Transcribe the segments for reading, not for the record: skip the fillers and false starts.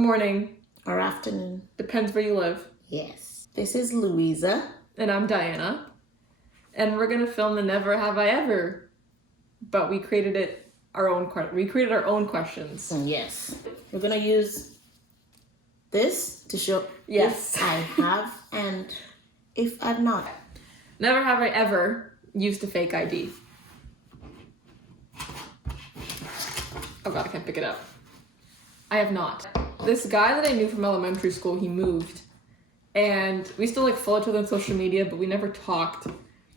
morning. Or afternoon. Depends where you live. Yes. This is Louisa. And I'm Diana. And we're going to film the Never Have I Ever. But we created our own questions. Yes. We're going to use this to show yes. if I have and if I've not. Never have I ever used a fake ID. Oh god, I can't pick it up. I have not. This guy that I knew from elementary school, he moved. And we still follow each other on social media, but we never talked.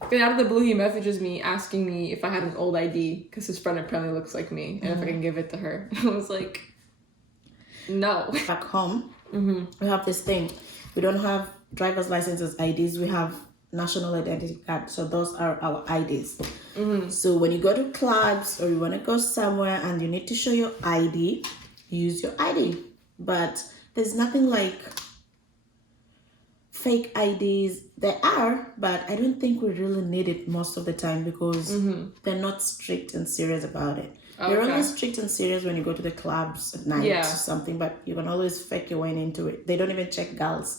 Then out of the blue, he messages me asking me if I had an old ID, because his friend apparently looks like me, and if I can give it to her. I was like, no. Back home, we have this thing. We don't have driver's licenses, IDs. We have national identity cards. So those are our IDs. So when you go to clubs or you want to go somewhere and you need to show your ID, use your ID. But there's nothing like fake IDs. There are, but I don't think we really need it most of the time because they're not strict and serious about it. Okay. You're only strict and serious when you go to the clubs at night or something, but you can always fake your way into it. They don't even check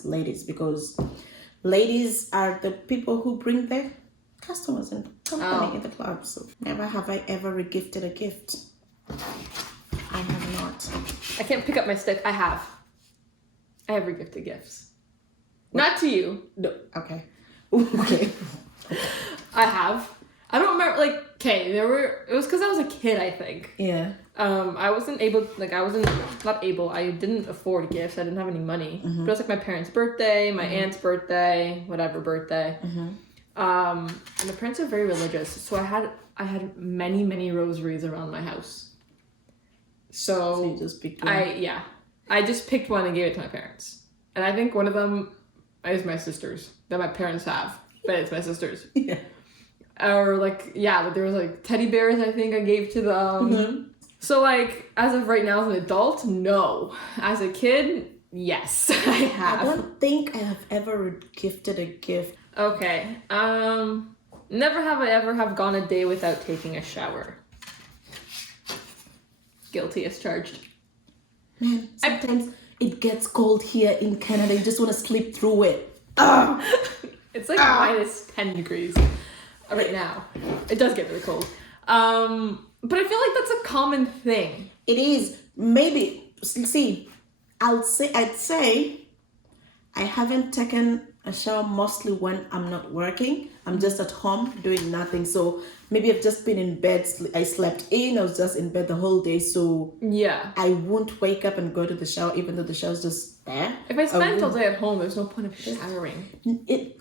ladies, because ladies are the people who bring their customers and company in the club. So never have I ever regifted a gift. I have not. I can't pick up my stick. I have regifted gifts. What? Not to you. No. Okay. Okay. I have. I don't remember, it was because I was a kid, I think. Yeah. I wasn't I didn't afford gifts. I didn't have any money. But it was my parents' birthday, my aunt's birthday, whatever birthday. And the parents are very religious. So I had many, many rosaries around my house. So you just picked one? I just picked one and gave it to my parents. And I think one of them is my sister's that my parents have, but it's my sister's. Yeah. Or there was teddy bears I think I gave to them. So as of right now as an adult, no. As a kid, yes, I have. I don't think I have ever gifted a gift. Okay. Never have I ever have gone a day without taking a shower. Guilty as charged. Man, sometimes it gets cold here in Canada. You just want to sleep through it. It's minus 10 degrees right now. It does get really cold. But I feel like that's a common thing. It is. Maybe. See, I'd say I haven't taken a shower mostly when I'm not working. I'm just at home doing nothing. So maybe I've just been in bed. I slept in. I was just in bed the whole day. So yeah, I won't wake up and go to the shower even though the shower's just there. If I spent all day at home, there's no point of showering.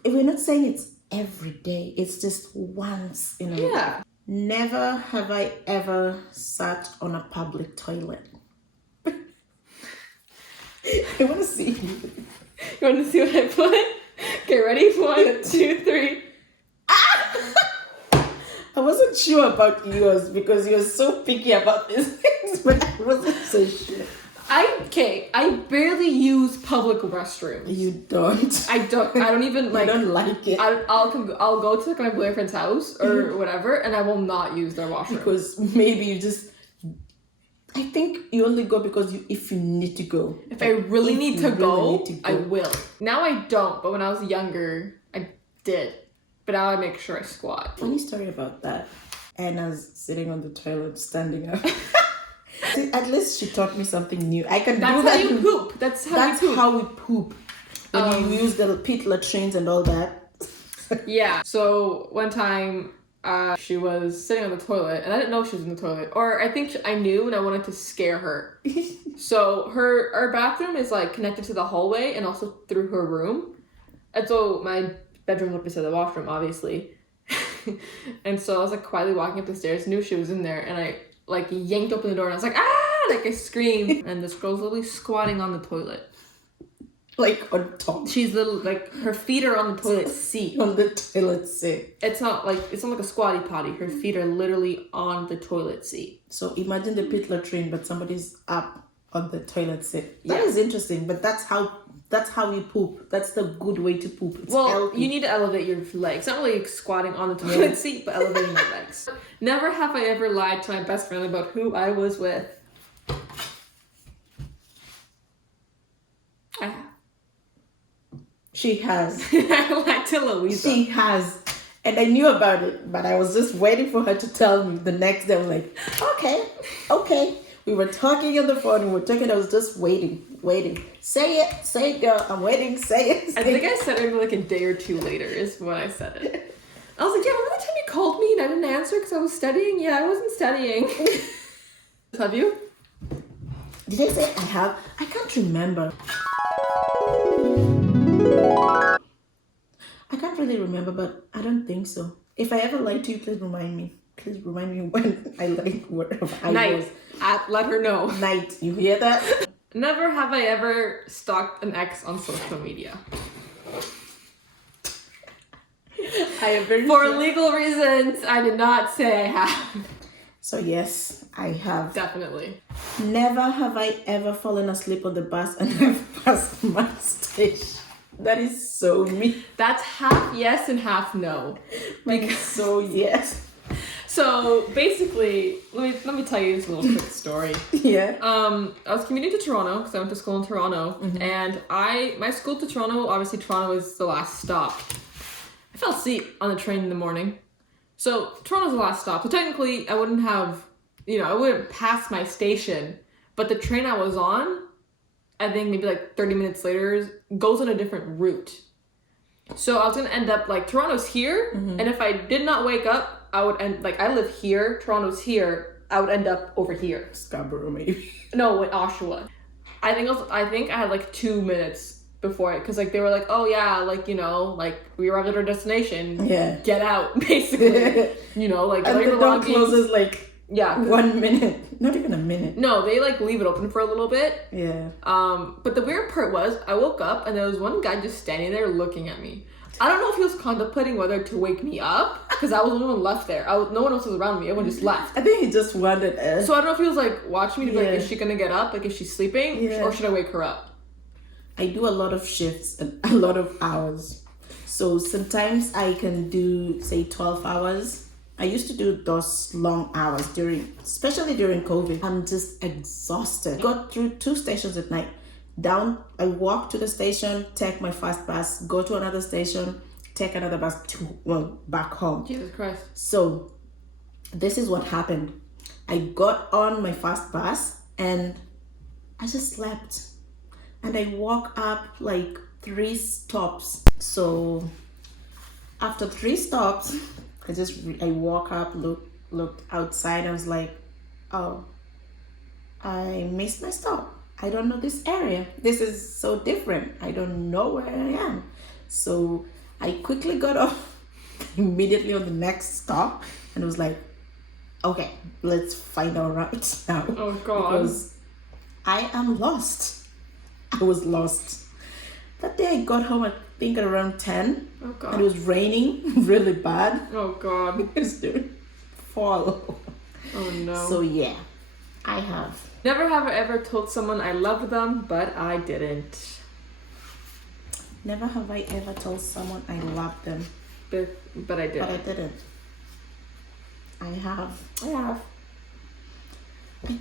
We're not saying it's every day. It's just once in a week. Yeah. Never have I ever sat on a public toilet. I want to see you. You want to see what I put? Okay, ready? 1, 2, 3. I wasn't sure about yours because you're so picky about these things, but I wasn't so sure. I barely use public restrooms. You don't. I don't even You don't like it. I'll go to my boyfriend's house or whatever, and I will not use their washroom. Because maybe you just... I think you only go because if you need to go. If I really need to go, I will. Now I don't, but when I was younger, I did. But now I make sure I squat. Funny story about that. Anna's sitting on the toilet, standing up. See, at least she taught me something new. I can do that. That's how you poop. That's how we poop. When you use the pit latrines and all that. Yeah. So one time, she was sitting on the toilet, and I didn't know she was in the toilet. Or I think I knew, and I wanted to scare her. So our bathroom is connected to the hallway and also through her room. And so my bedroom's up beside the washroom, obviously. And so I was quietly walking up the stairs, knew she was in there, and I yanked open the door and I was I screamed. And this girl's literally squatting on the toilet. On top. She's her feet are on the toilet seat. On the toilet seat. It's not like a squatty potty. Her feet are literally on the toilet seat. So imagine the pit latrine, but somebody's up on the toilet seat. That is interesting, but that's how you poop. That's the good way to poop. It's healthy. You need to elevate your legs. Not really squatting on the toilet seat, but elevating your legs. Never have I ever lied to my best friend about who I was with. She has. I lied to Louisa. She has. And I knew about it, but I was just waiting for her to tell me. The next day, I was like, okay. We were talking on the phone. I was just waiting. Say it, girl. I'm waiting. Say it. I think I said it like a day or two later is when I said it. I was like, yeah, remember the time you called me and I didn't answer because I was studying? Yeah, I wasn't studying. Have you? Did I say I have? I can't remember. I can't really remember, but I don't think so. If I ever lied to you, please remind me. Please remind me when I lied. Wherever I was. Let her know. Night. You hear that? Never have I ever stalked an ex on social media. I am very For sure. legal reasons, I did not say I have. So yes, I have. Definitely. Never have I ever fallen asleep on the bus and I've passed my station. That is so me. That's half yes and half no. Because so yes. So basically, let me tell you this little quick story. Yeah. I was commuting to Toronto because I went to school in Toronto, and my school to Toronto, obviously Toronto is the last stop. I fell asleep on the train in the morning, so Toronto's the last stop. So technically, I wouldn't pass my station, but the train I was on, I think maybe like 30 minutes later, goes on a different route. So I was gonna end up like Toronto's here, and if I did not wake up, I would end like I live here. Toronto's here. I would end up over here. Scarborough, maybe. No, in Oshawa. I think I had like 2 minutes before it because like they were like, oh yeah, like like we arrived at our destination. Yeah. Get out, basically. Like and the door closes like 1 minute, not even a minute. No, they like leave it open for a little bit. Yeah. But the weird part was I woke up and there was one guy just standing there looking at me. I don't know if he was contemplating whether to wake me up because I was the only one left there. No one else was around me. Everyone just left. I think he just wanted us. So I don't know if he was like watching me to be like, is she gonna get up? Like, is she sleeping? Or should I wake her up? I do a lot of shifts and a lot of hours. So sometimes I can do, say, 12 hours. I used to do those long hours especially during COVID. I'm just exhausted. Got through 2 stations at night. I walk to the station, take my fast bus, go to another station, take another bus back home. Jesus Christ. So this is what happened. I got on my fast bus and I just slept. And I walk up like 3 stops. So after 3 stops, I walk up, looked outside. I was like, oh, I missed my stop. I don't know this area. This is so different. I don't know where I am. So I quickly got off immediately on the next stop and was like, okay, let's find our route now. Oh God. Because I am lost. I was lost. That day I got home, I think around 10. Oh God. And it was raining really bad. Oh God. It was doing fall. Oh no. So yeah, I have. Never have I ever told someone I loved them, but I didn't. Never have I ever told someone I loved them. But I did. But I didn't. I have. I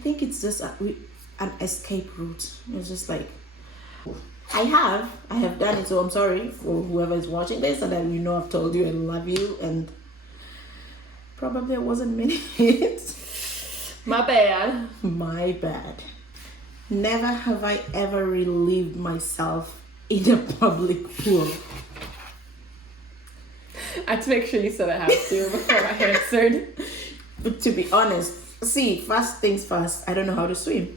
think it's just an escape route. It's just like, I have done it, so I'm sorry for whoever is watching this and then I've told you I love you and probably I wasn't meaning it. My bad. My bad. Never have I ever relieved myself in a public pool. I had to make sure you said I have to before I answered. But to be honest, first things first, I don't know how to swim.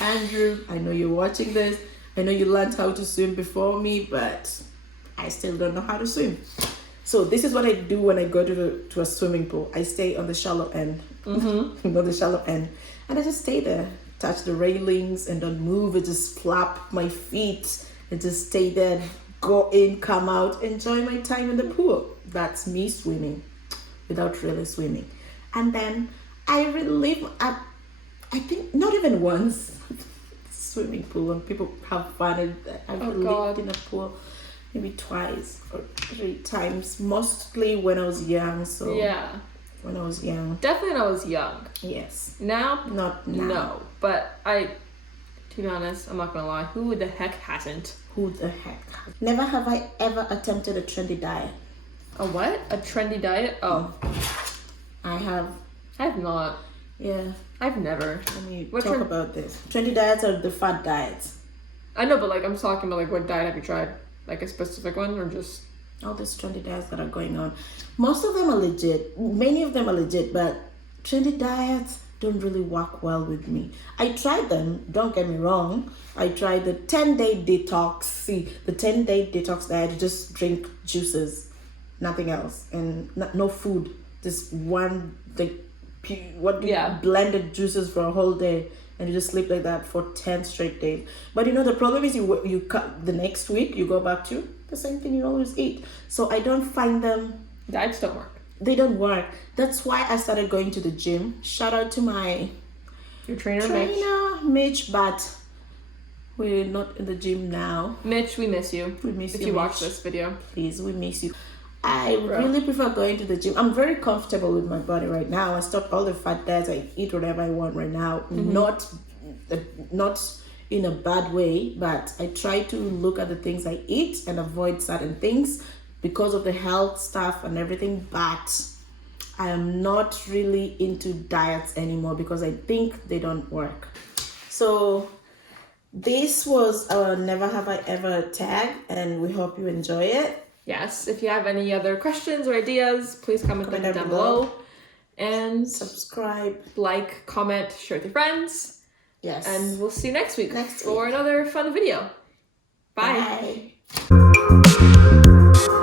Andrew, I know you're watching this. I know you learned how to swim before me, but I still don't know how to swim. So this is what I do when I go to a swimming pool. I stay on the shallow end, the shallow end, and I just stay there, touch the railings, and don't move. I just flap my feet and just stay there, go in, come out, enjoy my time in the pool. That's me swimming, without really swimming. And then I relive. I think not even once. Swimming pool and people have fun. I've lived in a pool maybe twice or 3 times, mostly when I was young. So yeah, when I was young, definitely when I was young. Yes. Now, not now. No, but I To be honest, I'm not gonna lie. Who the heck hasn't? Who the heck? Never have I ever attempted a trendy diet. A what? A trendy diet? Oh. I have. I have not. Yeah. I've never. Let me talk about this. Trendy diets are the fat diets. I know, but like I'm talking about like what diet have you tried? Like a specific one or just all these trendy diets that are going on? Most of them are legit. Many of them are legit, but trendy diets don't really work well with me. I tried them, don't get me wrong. I tried the 10-day detox. See, the 10-day detox diet, you just drink juices, nothing else, and no food. Just one, blended juices for a whole day, and you just sleep like that for 10 straight days. But the problem is you cut the next week, you go back to the same thing you always eat. So I don't find them. Diets don't work. They don't work. That's why I started going to the gym. Shout out to your trainer Mitch, but we're not in the gym now. Mitch, we miss you. We miss you. If you watch this video, please, we miss you. I really prefer going to the gym. I'm very comfortable with my body right now. I stopped all the fat diets. I eat whatever I want right now. Not in a bad way, but I try to look at the things I eat and avoid certain things because of the health stuff and everything. But I am not really into diets anymore because I think they don't work. So this was our Never Have I Ever tag, and we hope you enjoy it. Yes, if you have any other questions or ideas, please comment them down below. And subscribe, like, comment, share with your friends. Yes. And we'll see you next week for another fun video. Bye. Bye.